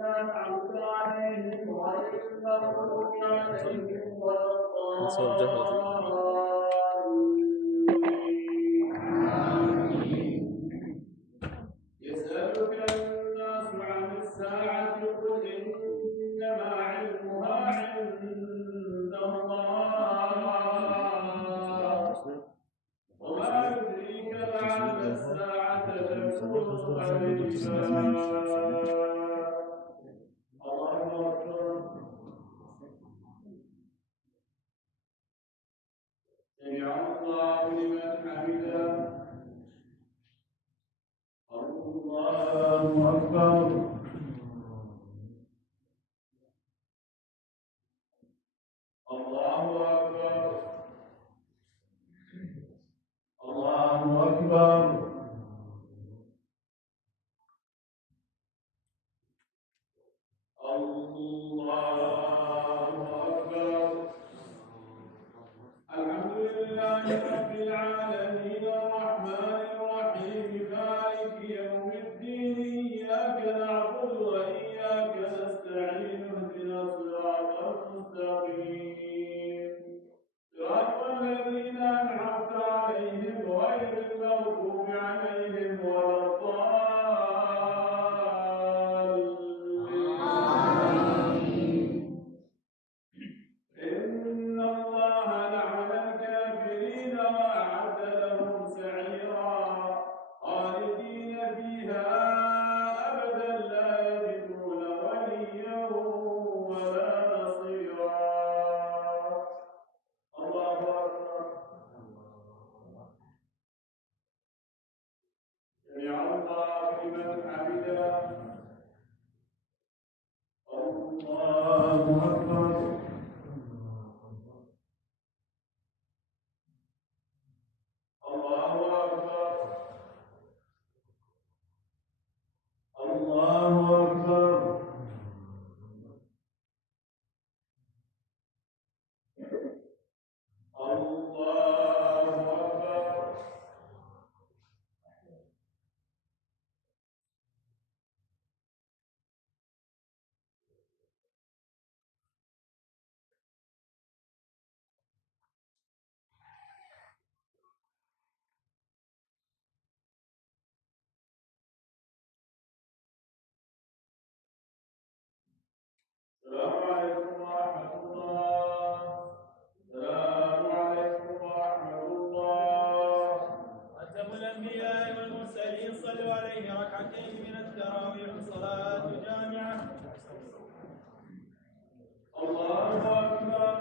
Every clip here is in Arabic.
أنعمت عليهم غير المغضوب عليهم ولا نصاب جهري الضالين. يسألك الناس عن الساعة قل إنما علمها عند الله وما يدريك لعل الساعة تكون قريبا. الله أكبر. سمع الله لمن حمده. الله أكبر. الله أكبر. الله أكبر. الله أكبر. الحمد لله رب العالمين الرحمن الرحيم مالك يوم الدين إياك نعبد وإياك نستعين اهدنا الصراط المستقيم صراط الذين أنعمت عليهم غير المغضوب عليهم ولا الضالين. إن الله لعن الكافرين وأعد لهم سعيرا خالدين فيها أبدا لا يجدون وليا ولا نصيرا. الله أكبر. سمع الله لمن حمده. الله أكبر. الله أكبر. الله أكبر. الله أكبر. السلام عليكم ورحمة الله. السلام عليكم ورحمة الله. ختم الأنبياء والمرسلين صلوا عليه ركعتين من التراويح صلاة جامعة. الله أكبر.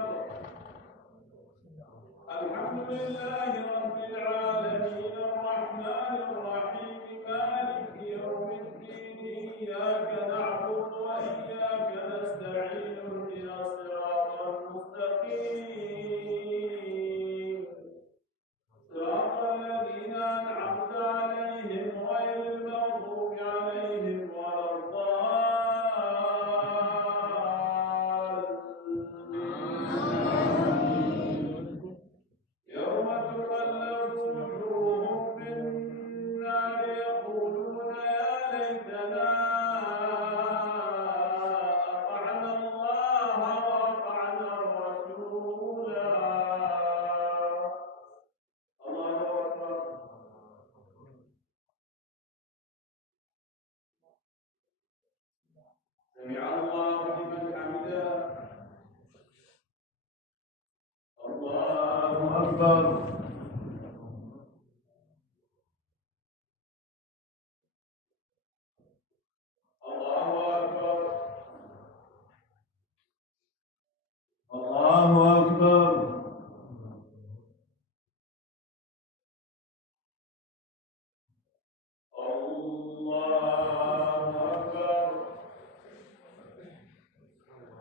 الحمد لله رب العالمين الرحمن الرحيم مالك يوم الدين إياك نعبد وإياك نستعين اهدنا الصراط المستقيم صراط الذين أنعمت عليهم غير المغضوب عليهم ولا الضالين. يوم تقلب وجوههم في النار يقولون يا ليتنا أطعنا الله وأطعنا الرسولا. الله أكبر. سمع الله لمن حمده. الله أكبر. الله أكبر. الله أكبر. الله أكبر.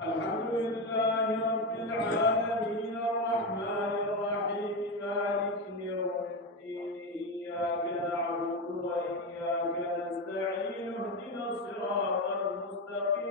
الحمد لله رب العالمين الرحمن الرحيم مالك يوم الدين إياك نعبد وإياك نستعين اهدنا الصراط المستقيم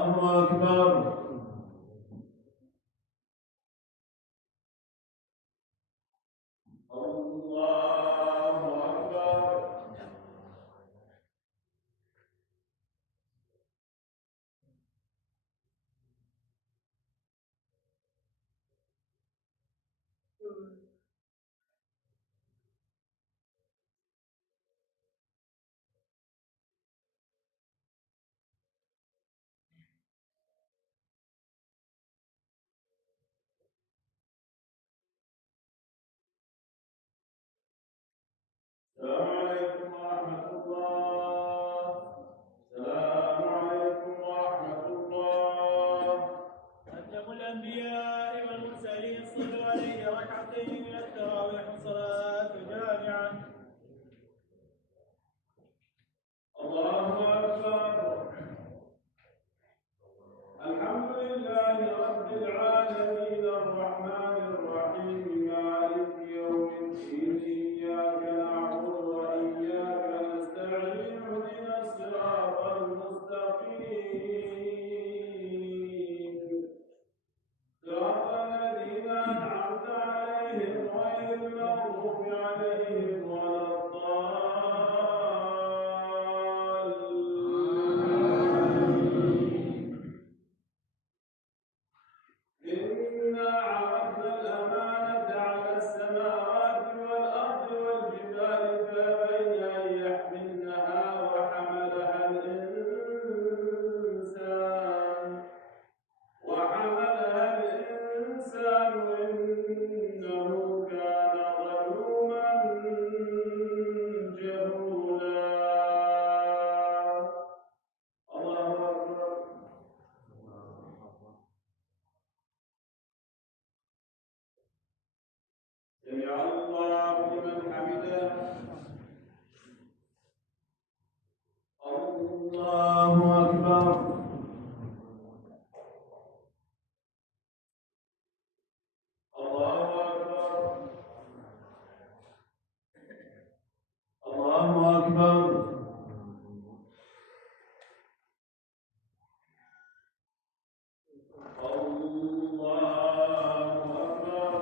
الله أكبر. السلام عليكم ورحمة الله. السلام عليكم ورحمة الله. ختم الأنبياء والمرسلين صلوا عليه ركعتين من التراويح صلاة جامعة. الله أكبر. الحمد لله رب العالمين الرحمن الرحيم مالك يوم الدين إياك نعبد وإياك نستعين اهدنا الصراط المستقيم صراط الذين أنعمت عليهم غير المغضوب عليهم ولا الضالين. إنا عرضنا الأمانة على السماوات والأرض والجبال فأبين أن يحملنها وحملها الإنسان إنه كان ظلوما جهولا. الله أكبر. سمع الله لمن حمده. الله أكبر. الله أكبر. الله أكبر. الله أكبر.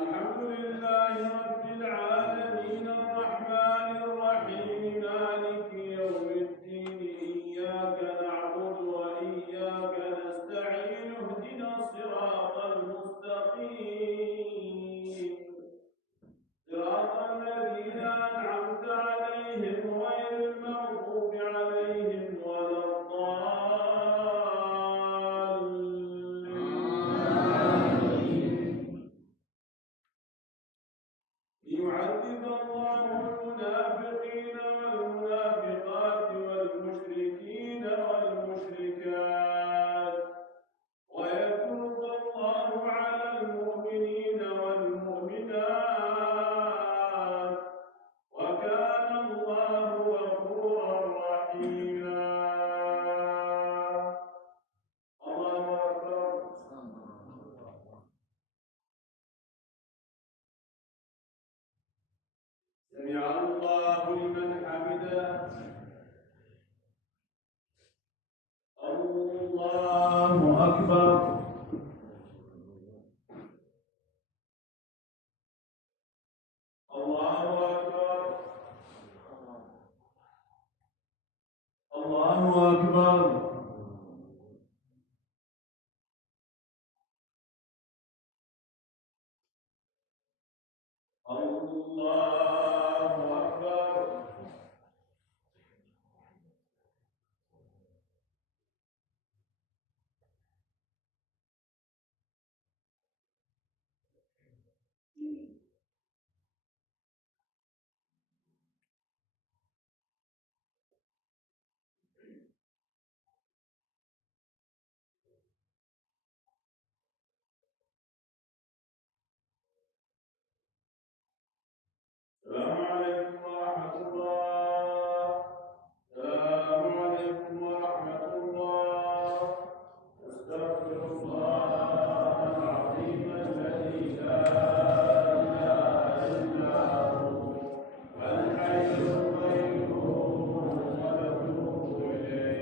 الحمد لله رب العالمين الرحمن الرحيم مالك يوم الدين إياك نعبد وإياك نستعين اهدنا الصراط المستقيم صراط الذين أنعمت عليهم غير المغضوب عليهم ولا الضالين. ليعذب الله المنافقين والمنافقات والمشركين والمشركات ويتوب الله على المؤمنين والمؤمنات وكان الله غفورا رحيما. الله أكبر. سمع الله لمن حمده. الله أكبر. الله أكبر. الله أكبر. الله أكبر. السلام عليكم ورحمة الله. السلام عليكم ورحمة الله. أستغفر الله العظيم الذي لا إله إلا هو الحي القيوم وأتوب إليه.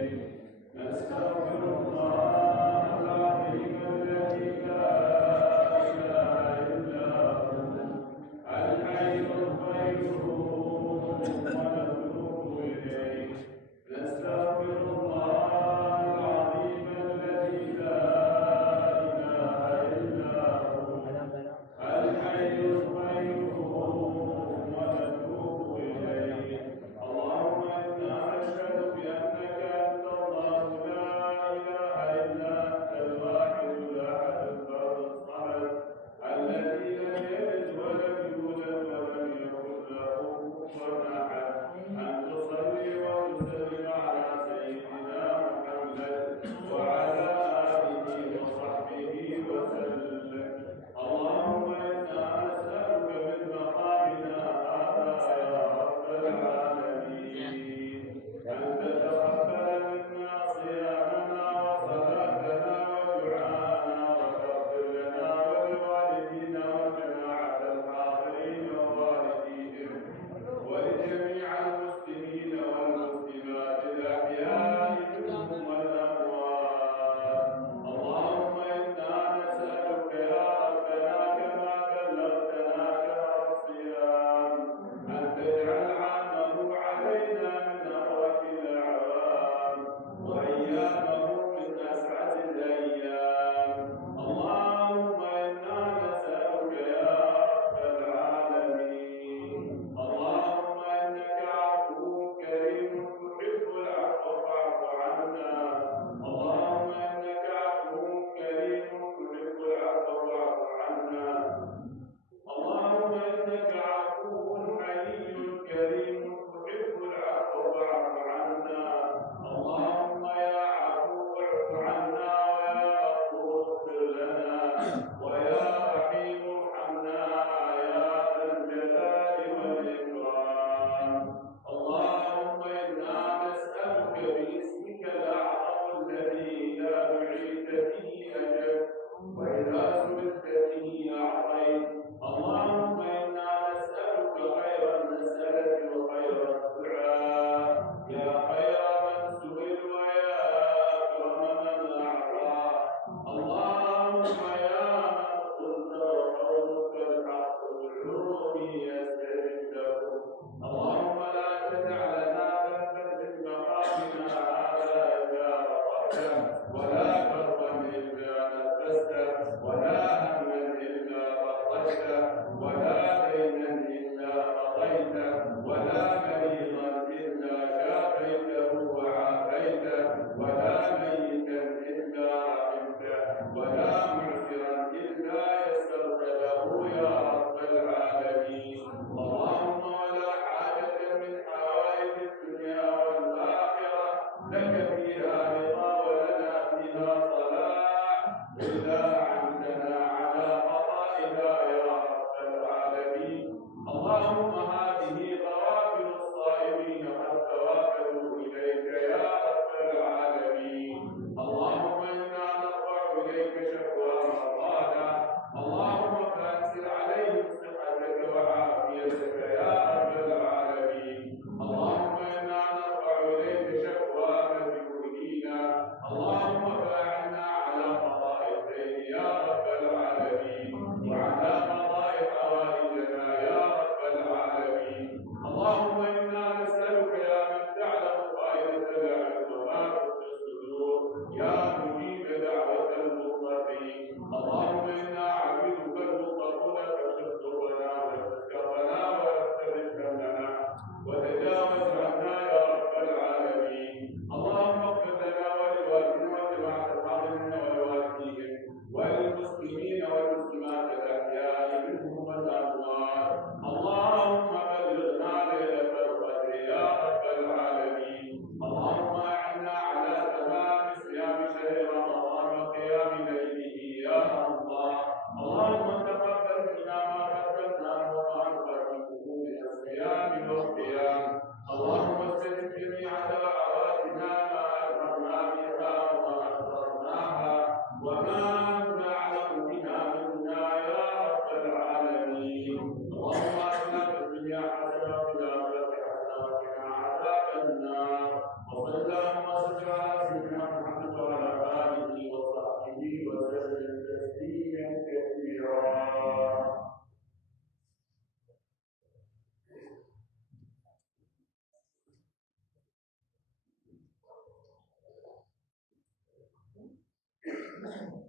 الله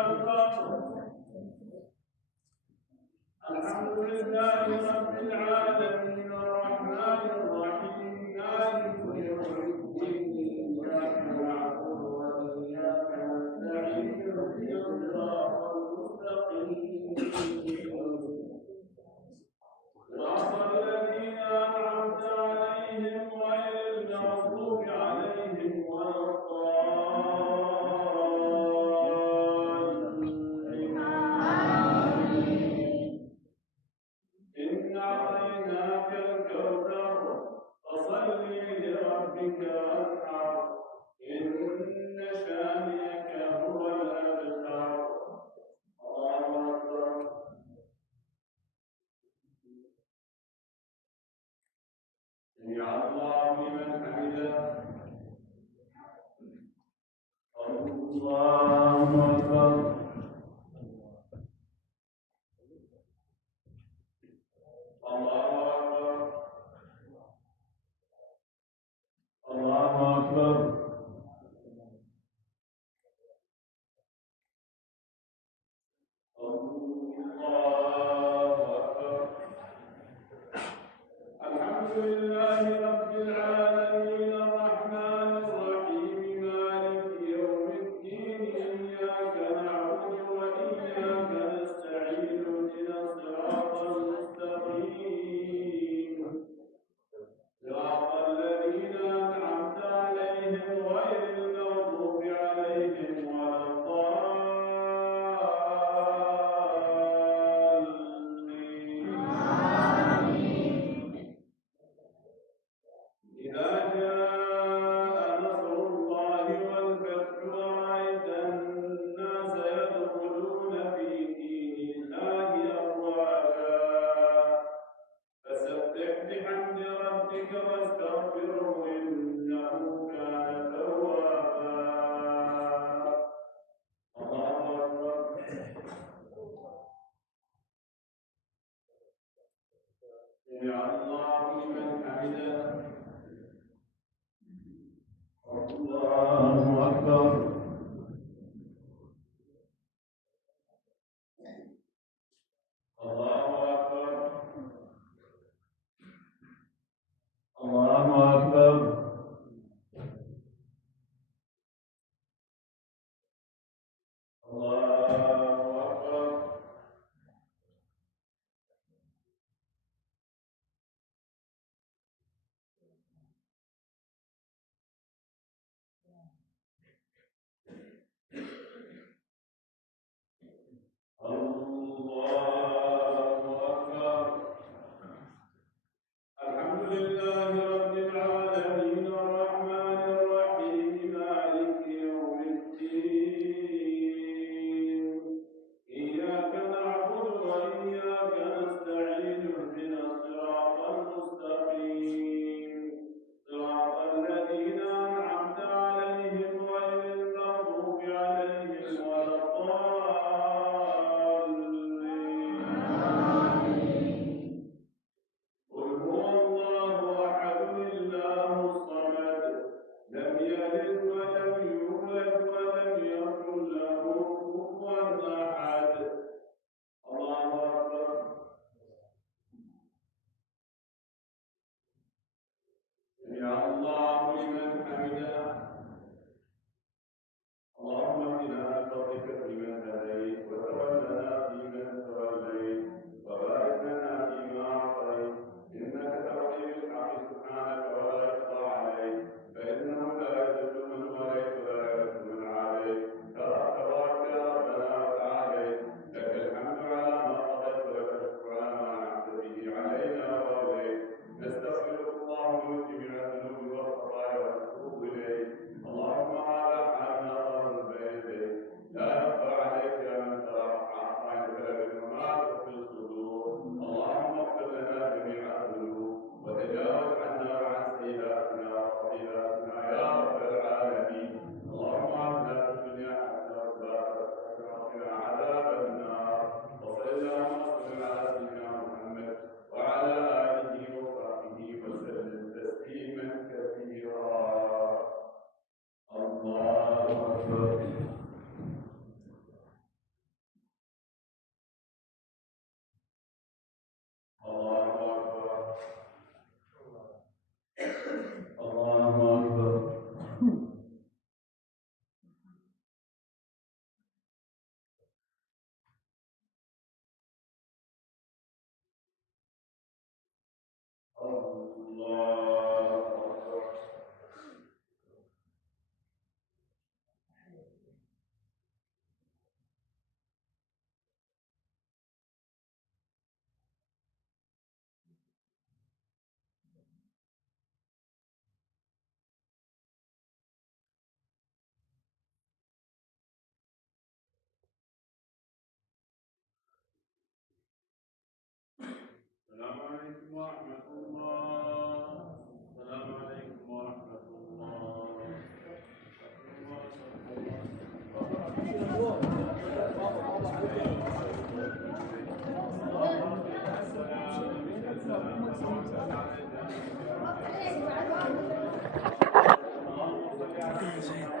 أكبر. الحمد لله رب العالمين الرحمن الرحيم مالك يوم الدين إياك نعبد وإياك نستعين اهدنا الصراط المستقيم صراط الذين أنعمت عليهم غير المغضوب عليهم ولا إن أعطيناك الكوثر فصل لربك وانحر إن شانئك هو الأبتر. الله أكبر. سمع الله لمن حمده. الله أكبر. الله أكبر. الله أكبر. الحمد لله رب العالمين الرحمن الرحيم مالك يوم الدين إياك نعبد وإياك نستعين اهدنا الصراط المستقيم صراط الذين أنعمت عليهم غير المغضوب عليهم ولا الضالين. إذا جاء نصر الله والفتح ورأيت الناس يدخلون في دين الله أفواجا فسبح بحمد ربك واستغفره إنه كان توابا. الله أكبر. سمع الله لمن حمده. الله أكبر. الله أكبر. الله أكبر. الله أكبر. الله أكبر. الحمد لله رب العالمين الرحمن الرحيم مالك يوم الدين إياك نعبد وإياك نستعين اهدنا الصراط المستقيم صراط الذين أنعمت عليهم غير المغضوب عليهم ولا الضالين. قل هو الله أحد الله الصمد لم يلد ولم يولد ولم يكن له كفوا أحد. الله أكبر. سمع الله لمن حمده. اللهم اهدنا بفضلك فيمن هديت وتولنا فيمن توليت وبارك لنا فيما أعطيت إنك تقضي بالحق سبحانك ولا يقضى عليك فإنه لا يذل من واليت ولا يعز من عليك تبارك يا ربنا وتعاليت لك الحمد على ما قضيت ولك الشكر على ما أنعمت به علينا وأوليت نستغفرك اللهم من جميع الذنوب والخطايا ونتوب إليك السلام عليكم ورحمة الله. السلام عليكم ورحمة الله. اللهم صل على